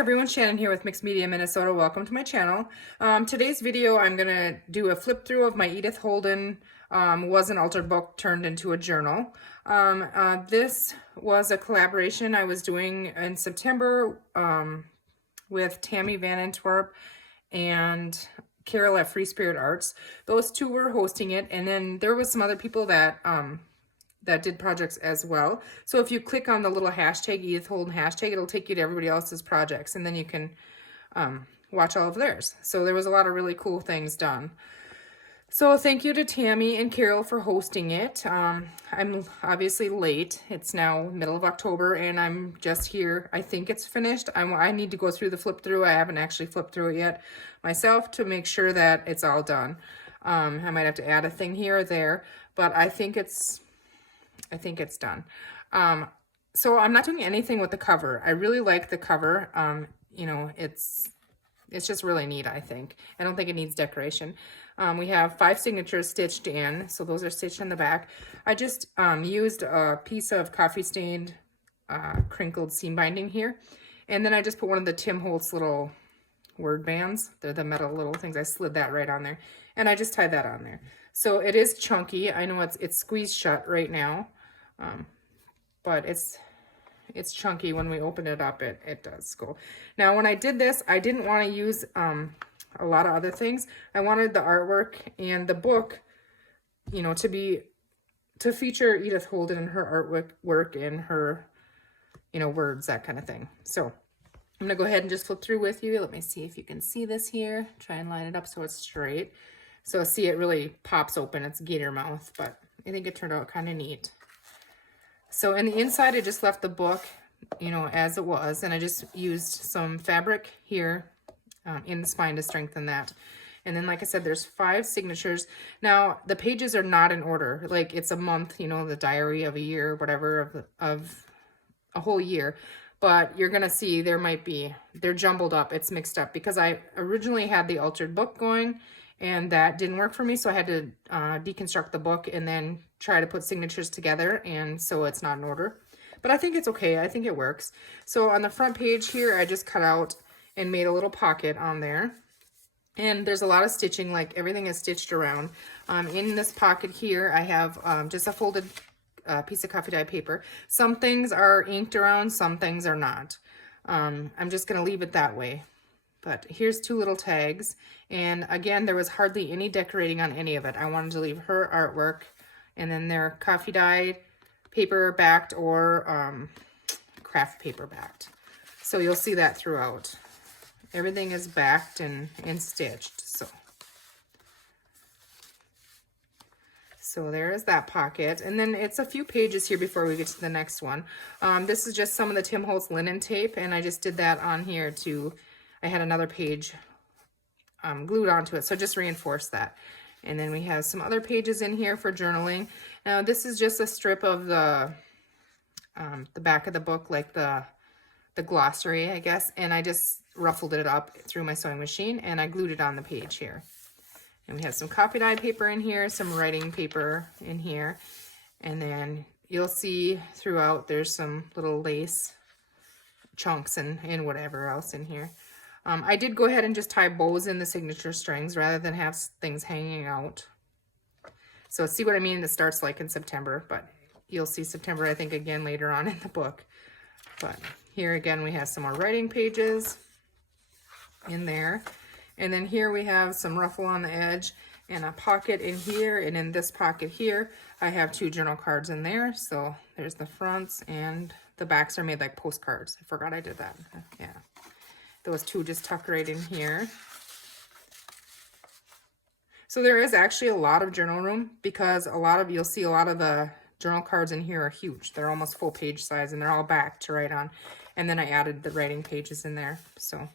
everyone, Shannon here with Mixed Media Minnesota. Welcome to my channel. Today's video, I'm going to do a flip through of my Edith Holden Was an Altered Book Turned into a Journal. This was a collaboration I was doing in September with Tammy Van Antwerp and Caryl at Free Spirit Arts. Those two were hosting it, and then there was some other people that that did projects as well. So if you click on the little hashtag, Edith Holden hashtag, it'll take you to everybody else's projects, and then you can watch all of theirs. So there was a lot of really cool things done. So thank you to Tammy and Caryl for hosting it. I'm obviously late. It's now middle of October, and I'm just here. I think it's finished. I need to go through the flip through. I haven't actually flipped through it yet myself to make sure that it's all done. I might have to add a thing here or there, but I think it's done. So I'm not doing anything with the cover. I really like the cover. You know, it's just really neat, I think. I don't think it needs decoration. We have 5 signatures stitched in, so those are stitched in the back. I just used a piece of coffee stained crinkled seam binding here, and then I just put one of the Tim Holtz little word bands. They're the metal little things. I slid that right on there, and I just tied that on there. So it is chunky. I know it's squeezed shut right now, but it's chunky. When we open it up, it does go. Now, when I did this, I didn't want to use a lot of other things. I wanted the artwork and the book, you know, to feature Edith Holden and her artwork and her, you know, words, that kind of thing. So I'm gonna go ahead and just flip through with you. Let me see if you can see this here. Try and line it up so it's straight. So see, it really pops open. It's gator mouth, but I think it turned out kind of neat. So in the inside, I just left the book, you know, as it was, and I just used some fabric here in the spine to strengthen that. And then, like I said, there's 5 signatures. Now, the pages are not in order. Like, it's a month, you know, the diary of a year, whatever, of a whole year. But you're going to see they're jumbled up. It's mixed up because I originally had the altered book going, and that didn't work for me. So I had to deconstruct the book and then try to put signatures together. And so it's not in order. But I think it's okay. I think it works. So on the front page here, I just cut out and made a little pocket on there. And there's a lot of stitching, like everything is stitched around. In this pocket here, I have just a folded piece of coffee dye paper. Some things are inked around, some things are not. I'm just going to leave it that way. But here's 2 little tags. And again, there was hardly any decorating on any of it. I wanted to leave her artwork. And then they're coffee dye paper backed or craft paper backed. So you'll see that throughout. Everything is backed and stitched. So there is that pocket. And then it's a few pages here before we get to the next one. This is just some of the Tim Holtz linen tape, and I just did that on here to, I had another page glued onto it, so just reinforce that. And then we have some other pages in here for journaling. Now this is just a strip of the back of the book, like the glossary, I guess, and I just ruffled it up through my sewing machine, and I glued it on the page here. And we have some coffee dye paper in here, some writing paper in here, and then you'll see throughout there's some little lace chunks and whatever else in here. I did go ahead and just tie bows in the signature strings rather than have things hanging out. So see what I mean? It starts like in September, but you'll see September, I think, again later on in the book. But here again, we have some more writing pages in there. And then here we have some ruffle on the edge and a pocket in here. And in this pocket here, I have 2 journal cards in there. So there's the fronts, and the backs are made like postcards. I forgot I did that. Yeah. Those 2 just tucked right in here. So there is actually a lot of journal room because you'll see a lot of the journal cards in here are huge. They're almost full page size, and they're all back to write on. And then I added the writing pages in there. So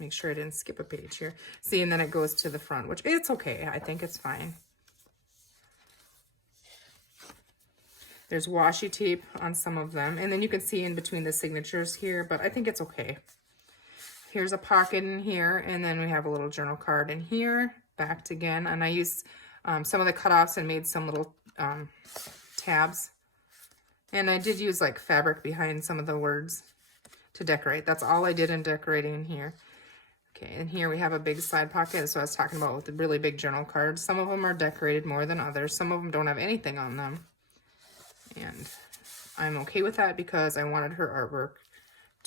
make sure I didn't skip a page here. See, and then it goes to the front, which it's okay. I think it's fine. There's washi tape on some of them. And then you can see in between the signatures here, but I think it's okay. Here's a pocket in here, and then we have a little journal card in here, backed again. And I used some of the cutoffs and made some little tabs. And I did use like fabric behind some of the words. to decorate. That's all I did in decorating in here. Okay, and here we have a big side pocket. So I was talking about with the really big journal cards. Some of them are decorated more than others. Some of them don't have anything on them. And I'm okay with that because I wanted her artwork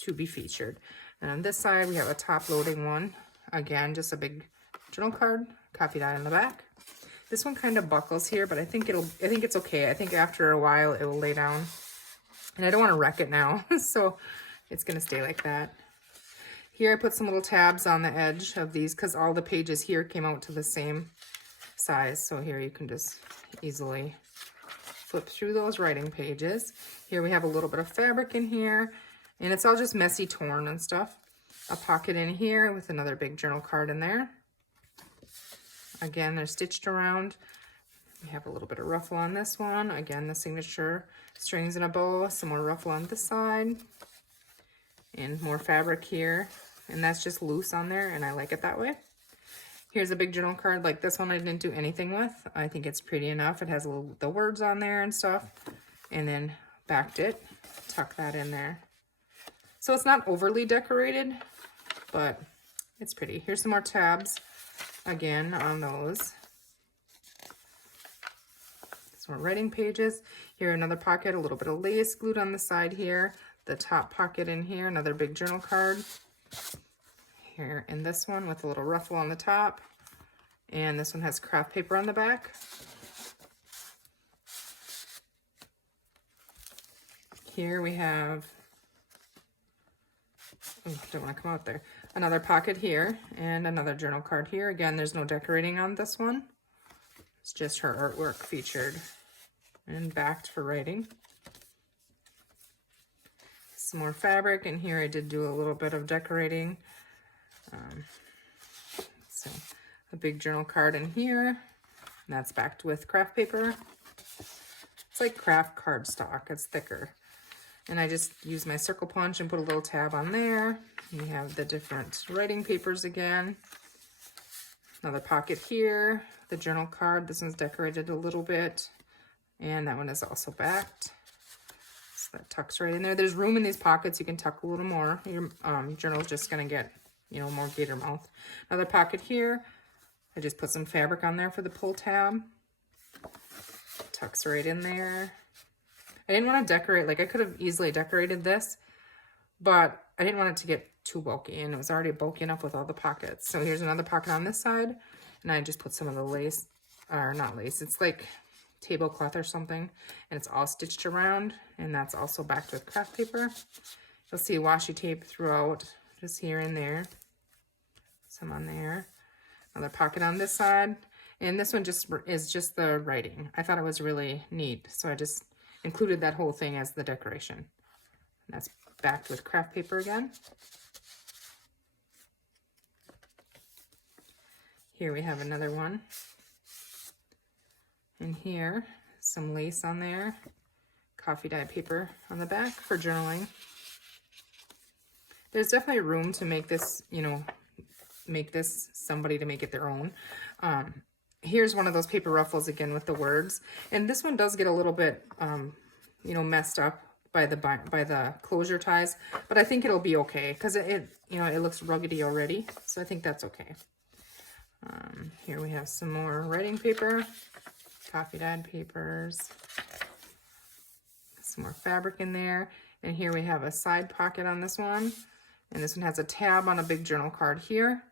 to be featured. And on this side, we have a top loading one. Again, just a big journal card, coffee dye on the back. This one kind of buckles here, but I think it's okay. I think after a while it will lay down. And I don't want to wreck it now, so it's gonna stay like that. Here I put some little tabs on the edge of these because all the pages here came out to the same size. So here you can just easily flip through those writing pages. Here we have a little bit of fabric in here, and it's all just messy torn and stuff. A pocket in here with another big journal card in there. Again, they're stitched around. We have a little bit of ruffle on this one. Again, the signature strings in a bow, some more ruffle on this side, and more fabric here. And that's just loose on there, and I like it that way. Here's a big journal card. Like this one I didn't do anything with. I think it's pretty enough. It has the words on there and stuff. And then backed it, tuck that in there. So it's not overly decorated, but it's pretty. Here's some more tabs again on those. Some more writing pages. Here another pocket, a little bit of lace glued on the side here. The top pocket in here, another big journal card. Here in this one with a little ruffle on the top. And this one has craft paper on the back. Here we have, oh, don't want to come out there. Another pocket here and another journal card here. Again, there's no decorating on this one. It's just her artwork featured and backed for writing. Some more fabric, and here I did do a little bit of decorating. So a big journal card in here, and that's backed with craft paper. It's like craft cardstock, it's thicker. And I just used my circle punch and put a little tab on there. We have the different writing papers again. Another pocket here, the journal card. This one's decorated a little bit, and that one is also backed. So that tucks right in there. There's room in these pockets. You can tuck a little more. Your journal's just gonna get, you know, more gator mouth. Another pocket here. I just put some fabric on there for the pull tab. Tucks right in there. I didn't want to decorate, like I could have easily decorated this, but I didn't want it to get too bulky, and it was already bulky enough with all the pockets. So here's another pocket on this side, and I just put some of the lace, or not lace, it's like tablecloth or something, and it's all stitched around, and that's also backed with craft paper. You'll see washi tape throughout, just here and there. Some on there. Another pocket on this side, and this one just is just the writing. I thought it was really neat, so I just included that whole thing as the decoration. And that's backed with craft paper again. Here we have another one. And here, some lace on there. Coffee dye paper on the back for journaling. There's definitely room to make this, you know, make this somebody to make it their own. Here's one of those paper ruffles again with the words. And this one does get a little bit, you know, messed up by the closure ties, but I think it'll be okay because it you know, it looks ruggedy already. So I think that's okay. Here we have some more writing paper, coffee dyed papers, some more fabric in there. And here we have a side pocket on this one. And this one has a tab on a big journal card here.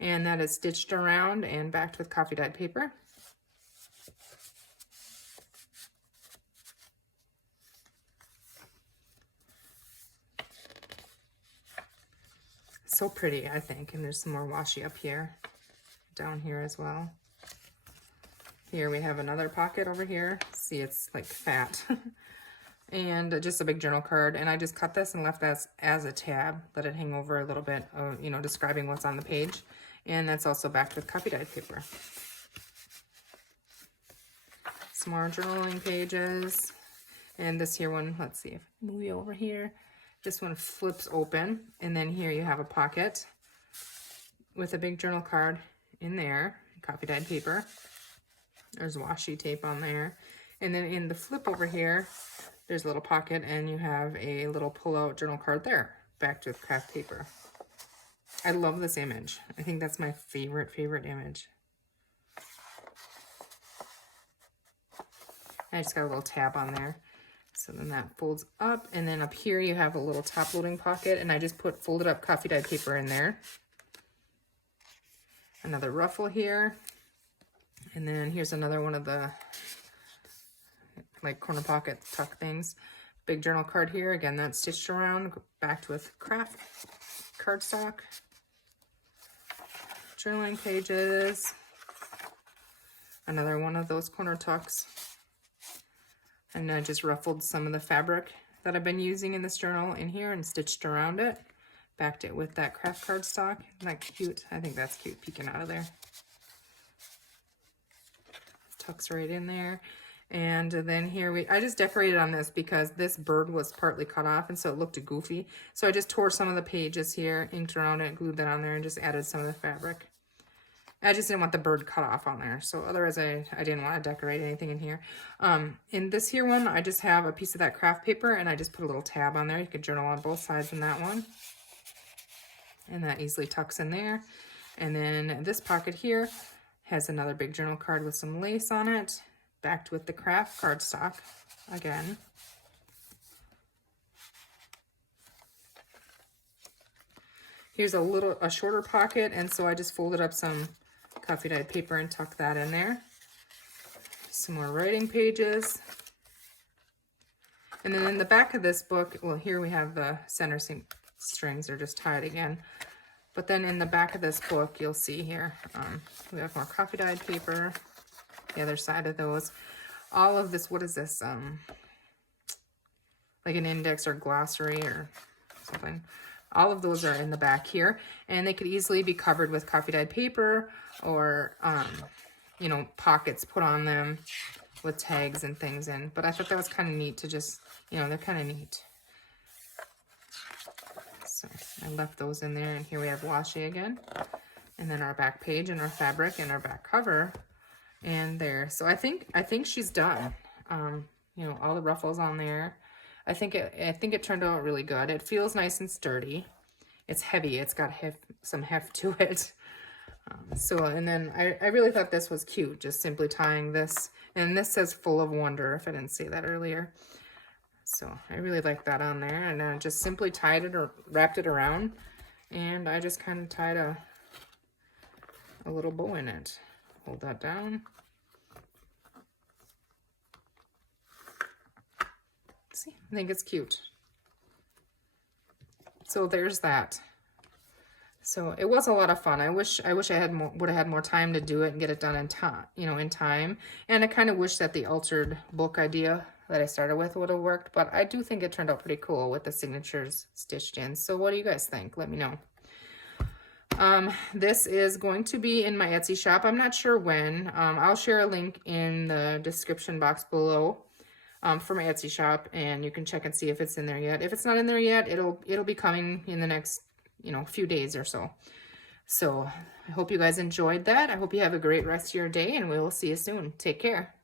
And that is stitched around and backed with coffee dyed paper. So pretty, I think. And there's some more washi up here, down here as well. Here we have another pocket over here. See, it's like fat. And just a big journal card. And I just cut this and left that as a tab. Let it hang over a little bit, you know, describing what's on the page. And that's also backed with coffee dyed paper. Some more journaling pages. And this here one, let's see, if I move you over here. This one flips open. And then here you have a pocket with a big journal card in there. Coffee dyed paper. There's washi tape on there. And then in the flip over here, there's a little pocket and you have a little pull-out journal card there. backed with craft paper. I love this image. I think that's my favorite image. I just got a little tab on there. So then that folds up, and then up here you have a little top loading pocket, and I just put folded up coffee dyed paper in there. Another ruffle here. And then here's another one of the like corner pocket tuck things. Big journal card here. Again, that's stitched around, backed with craft cardstock. Journaling pages. Another one of those corner tucks. And I just ruffled some of the fabric that I've been using in this journal in here and stitched around it. Backed it with that craft cardstock. Isn't that cute? I think that's cute peeking out of there. Tucks right in there. And then here I just decorated on this because this bird was partly cut off and so it looked goofy. So I just tore some of the pages here, inked around it, glued that on there, and just added some of the fabric. I just didn't want the bird cut off on there. So otherwise I didn't want to decorate anything in here. In this here one, I just have a piece of that craft paper and I just put a little tab on there. You could journal on both sides in that one. And that easily tucks in there. And then this pocket here has another big journal card with some lace on it, backed with the craft cardstock again. Here's a shorter pocket, and so I just folded up some coffee dyed paper and tucked that in there. Some more writing pages. And then in the back of this book, well, here we have the center strings are just tied again. But then in the back of this book, you'll see here, we have more coffee dyed paper, the other side of those. All of this, what is this? Like an index or glossary or something. All of those are in the back here, and they could easily be covered with coffee dyed paper or, you know, pockets put on them with tags and things in. But I thought that was kind of neat to just, you know, they're kind of neat. So I left those in there, and here we have washi again. And then our back page and our fabric and our back cover and there. So I think she's done. You know, all the ruffles on there. I think it turned out really good. It feels nice and sturdy. It's heavy. It's got some heft to it. And then I really thought this was cute, just simply tying this. And this says full of wonder, if I didn't say that earlier. So I really like that on there. And I just simply tied it or wrapped it around. And I just kind of tied a little bow in it. Hold that down. See, I think it's cute. So there's that. So it was a lot of fun. I wish I would have had more time to do it and get it done in time, in time. And I kind of wish that the altered book idea that I started with would have worked, but I do think it turned out pretty cool with the signatures stitched in. So what do you guys think? Let me know. This is going to be in my Etsy shop. I'm not sure when. I'll share a link in the description box below for my Etsy shop, and you can check and see if it's in there yet. If it's not in there yet, it'll be coming in the next few days or so. So I hope you guys enjoyed that. I hope you have a great rest of your day, and we will see you soon. Take care.